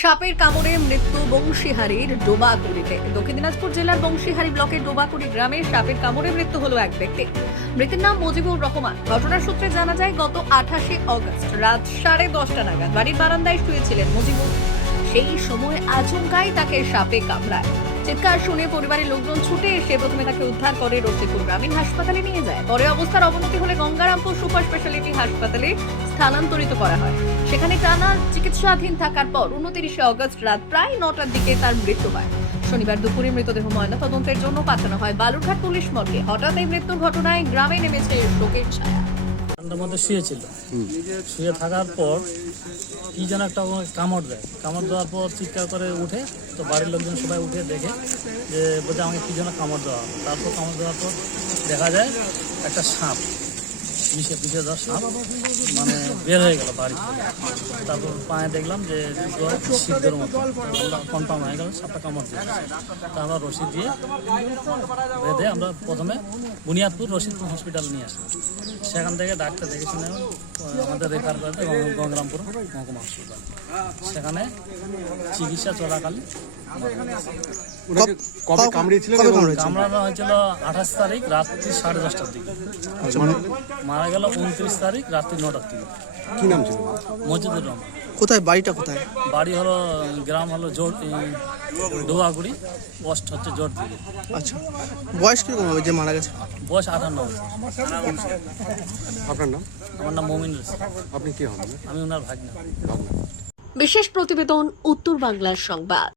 সাপের কামড়ে মৃত্যু বংশীহারির ডোবাকুড়িতে। দক্ষিণ দিনাজপুর জেলার বংশীহারি ব্লকের ডোবাকুড়ি গ্রামে সাপের কামড়ে মৃত্যু হলো এক ব্যক্তি। মৃতের নাম মুজিবুর রহমান। ঘটনার সূত্রে জানা যায়, গত 28শে অগস্ট রাত 10:30 নাগাদ বাড়ির বারান্দায় শুয়েছিলেন মুজিবুর। সেই সময় আচমকাই তাকে সাপে কামড়ায়। চিৎকার শুনে পরিবারের লোকজন ছুটে এসে প্রথমে তাকে উদ্ধার করে রশিদপুর গ্রামীণ হাসপাতালে নিয়ে যায়। পরে অবস্থার অবনতি হলে গঙ্গারামপুর সুপার স্পেশালিটি হাসপাতালে স্থানান্তরিত করা হয়। সেখানে টানা চিকিৎসাধীন থাকার পর 29শে অগস্ট রাত প্রায় 9টার দিকে তার মৃত্যু হয়। শনিবার দুপুরে মৃতদেহ ময়নাতদন্তের জন্য পাঠানো হয় বালুরঘাট পুলিশ মর্গে। হঠাৎ এই মৃত্যুর ঘটনায় গ্রামে নেমেছে শোকের ছায়া। ঠান্ডার মধ্যে শুয়েছিল, শুয়ে থাকার পর কি যেন একটা কামড় দেয়। কামড় দেওয়ার পর চিৎকার করে উঠে, তো বাড়ির লোকজন সবাই উঠে দেখে যে বলছে আমাকে কি যেন কামড় দেওয়া। তারপর কামড় দেওয়ার পর দেখা যায় একটা সাপ, বিষে দেওয়া সাপ মানে বের হয়ে গেল বাড়ি থেকে। তারপর পায়ে দেখলাম যে সিদ্ধের মতো কনফার্ম হয়ে গেল সাপটা কামড় দিয়ে। তা আমরা রশি দিয়ে বেঁধে আমরা প্রথমে বুনিয়াদপুর রশিদপুর হসপিটাল নিয়ে আসলাম। সেখান থেকে ডাক্তার দেখে শুনে আমাদের রেফার করে দেয় গঙ্গারামপুর মহকুমা হাসপাতাল। সেখানে চিকিৎসা চলাকালীন কামড়ানো হয়েছিল 28 তারিখ রাত্রি 10:30টার দিকে। মারা গেল 29 তারিখ রাত্রি 9টার দিকে। কি নাম ছিল? মজিদুর রহমান। কোথায় বাড়িটা কোথায়? বাড়ি হলো গ্রাম হলো জোর ডোবাগুড়ি, পোস্ট হচ্ছে জোর দিকে। আচ্ছা, বয়স কিরকম হবে যে মারা গেছে? বয়স 58 বছর। আপনার নাম? আমার নাম মমিন রশিদ। আপনি কি হন? আমি ওনার ভাগ্না। বিশেষ প্রতিবেদন, উত্তর বাংলার সংবাদ।